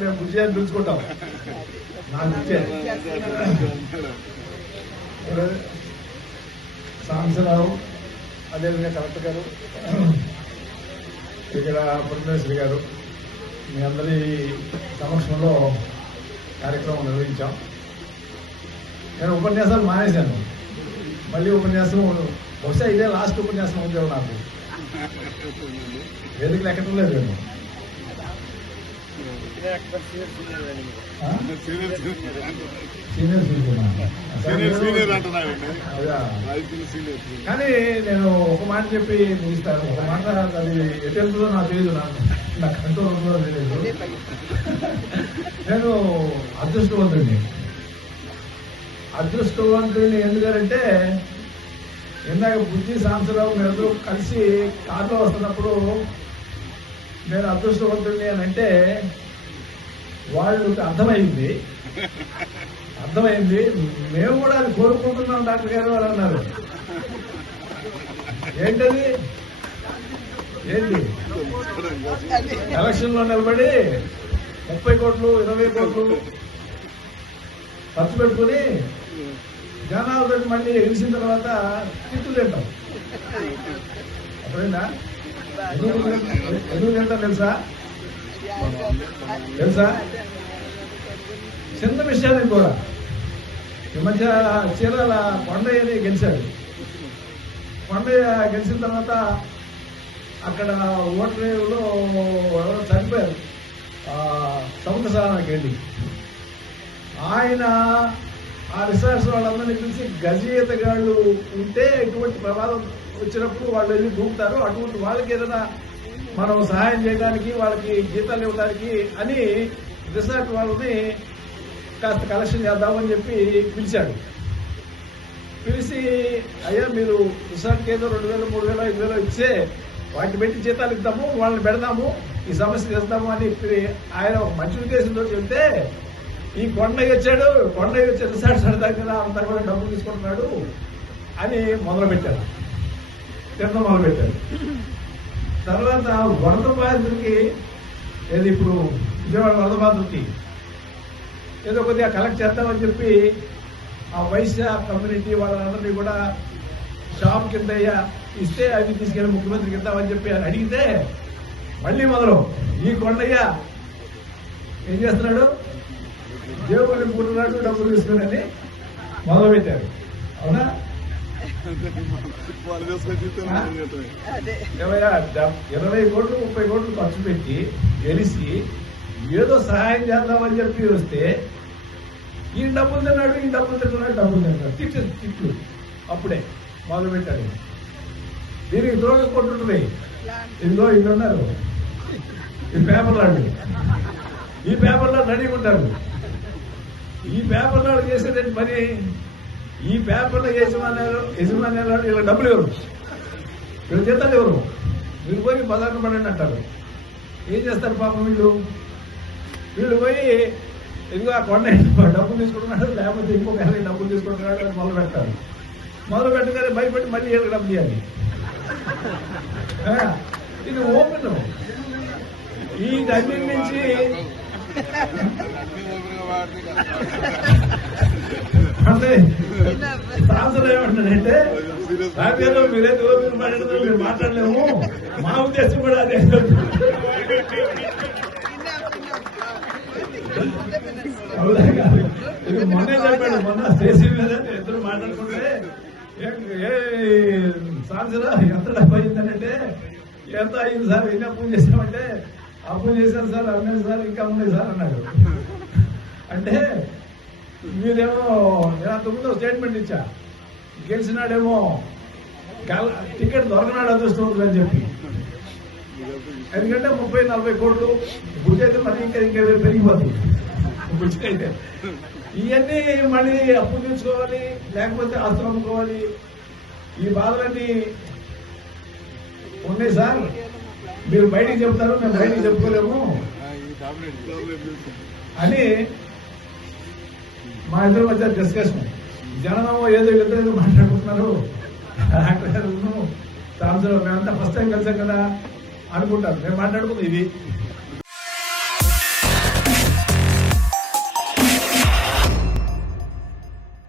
మేము బుజ్జి అని పిలుచుకుంటాం. నాకు బుజ్జే సాంబశివరావు, అదేవిధంగా కలెక్టర్ గారు, ఇక్కడ పురంధేశ్వరి గారు, మీ అందరి సమక్షంలో కార్యక్రమం నిర్వహించాం. నేను ఉపన్యాసాలు మానేశాను. మళ్ళీ ఉపన్యాసం బహుశా ఇదే లాస్ట్ ఉపన్యాసం అవుతావు నాకు. వేదికలు ఎక్కడం లేదు నేను. కానీ నేను ఒక మాట చెప్పి ముగిస్తాను. ఒక మాట అది ఎటు వెళ్తుందో నాకు తెలియదు, నాకు కంట్రోల్ ఉంటుందో తెలియదు. నేను అదృష్టవంతుడిని ఎందుకంటే ఇందాక బుజ్జి సాంబశివరావు మీరందరూ కలిసి కార్లో వస్తున్నప్పుడు నేను అదృష్టవంతుడిని అని అంటే వాళ్ళకి అర్థమైంది. మేము కూడా అది కోరుకుంటున్నాం డాక్టర్ గారు అని అన్నారు. ఏంటది? ఏంటి? ఎలక్షన్ లో నిలబడి 30 కోట్లు 20 కోట్లు ఖర్చు పెట్టుకుని జనాలతో మళ్ళీ గెలిచిన తర్వాత తిట్లు తింటాం. అప్పుడైనా ఎందుకు తింటాం తెలుసా? చిన్న విషయానికి కూడా ఈ మధ్య చీరాల కొండయ్యని గెలిచాడు. కొండయ్య గెలిచిన తర్వాత అక్కడ ఓటరేవులో ఎవరో చనిపోయారు సముద్ర స్నానానికి వెళ్ళి. ఆయన ఆ రిసర్చ్ వాళ్ళందరినీ పిలిచి గజీతగాళ్ళు ఉంటే ఎటువంటి ప్రమాదం వచ్చినప్పుడు వాళ్ళు వెళ్ళి దూకుతారు, అటువంటి వాళ్ళకి ఏదైనా మనం సహాయం చేయడానికి వాళ్ళకి జీతాలు ఇవ్వడానికి అని రిసార్ట్ వాళ్ళని కాస్త కలెక్షన్ చేద్దామని చెప్పి పిలిచాడు. పిలిచి అయ్యా మీరు రిసార్ట్కి ఏదో 2,000 3,000 5,000 ఇచ్చే వాటిని పెట్టి జీతాలు ఇద్దాము, వాళ్ళని పెడదాము, ఈ సమస్య చేస్తాము అని ఆయన ఒక మంచి ఉద్దేశంతో చెప్తే ఈ కొండయ్య వచ్చి రిసార్ట్స్ అడతారు కదా అంతా కూడా డబ్బులు తీసుకుంటున్నాడు అని మొదలుపెట్టారు. తర్వాత వరద బాధితులకి ఏది ఇప్పుడు విజయవాడ వరద బాధితులకి ఏదో కొద్దిగా కలెక్ట్ చేస్తామని చెప్పి ఆ వైశ్య కమ్యూనిటీ వాళ్ళందరినీ కూడా షాప్ కింద ఇస్తే అవి తీసుకెళ్లి ముఖ్యమంత్రికి ఇద్దామని చెప్పి అని అడిగితే మళ్ళీ మొదలు ఈ కొండయ్య ఏం చేస్తున్నాడు, జేబులు నింపుకుంటున్నాడు, డబ్బులు తీసుకుని మొదలుపెట్టారు. అవునా? 20 కోట్లు 30 కోట్లు ఖర్చు పెట్టి గెలిచి ఏదో సహాయం చేద్దామని చెప్పి వస్తే ఈ డబ్బులు తిన్నాడు తిట్లు అప్పుడే మొదలు పెట్టాడు. దీనికి ద్రోహం కొట్టుంటుంది. ఇదిగో ఇది ఉన్నారు ఈ పేపర్లో రెడీగా ఉంటారు. ఈ పేపర్లో చేసేది పని, ఈ పేపర్లో యజమాన్యాలు వీళ్ళ డబ్బులు ఎవరు, వీళ్ళు జీతాలు ఎవరు, వీళ్ళు పోయి బజార్ను పడండి అంటారు. ఏం చేస్తారు పాపం వీళ్ళు పోయి ఇదిగో ఆ కొండ డబ్బులు తీసుకుంటున్నాడు, లేకపోతే ఇంకొక డబ్బులు తీసుకుంటున్నాడు అని మొదలు పెడతారు. మొదలు పెట్టగానే భయపెట్టి మళ్ళీ వీళ్ళకి డబ్బులు ఇవ్వాలి. ఇది ఓపెన్. ఈ అన్నిటి నుంచి అంటే సాంసర్ ఏమంటాడంటే రాజ్యాంగం మీరైతే ఓపెన్ మాట్లాడదు, మీరు మాట్లాడలేము, మా ఉద్దేశం కూడా అదే. ఇది మొన్నే చెప్పాడు, మొన్న స్టేషన్ మీద ఇద్దరు మాట్లాడుకుంటే సాంసర్ ఎంత డబ్బు అయిందనంటే ఎంత అయింది సార్, ఎన్ని అప్పులు చేశామంటే అప్పులు చేశాను సార్, అన్నాడు సార్, ఇంకా ఉన్నాయి సార్ అన్నాడు. అంటే మీరేమో నేను అంతకుముందు స్టేట్మెంట్ ఇచ్చా, గెలిచినాడేమో టికెట్ దొరకనాడు అదృష్టం ఉంటుందని చెప్పి. ఎందుకంటే 30-40 కోట్లు బుద్ధి అయితే మరి ఇంకా పెరిగిపోతుంది. బుద్ధి అయితే ఇవన్నీ మళ్ళీ అప్పు తీసుకోవాలి, లేకపోతే ఆస్తులు అమ్ముకోవాలి, ఈ బాధలన్నీ ఉన్నాయి సార్. మీరు బయటికి చెప్తారు, మేము బయటికి చెప్పుకోలేము అని మా ఇద్దరు మధ్య డిస్కషన్. జనం ఏదో ఇద్దరు మాట్లాడుకుంటున్నారు. డాక్టర్ గారు సాంసరావు మేమంతా ఫస్ట్ టైం కలిసాం కదా అనుకుంటారు. మేము మాట్లాడుకుంది ఇది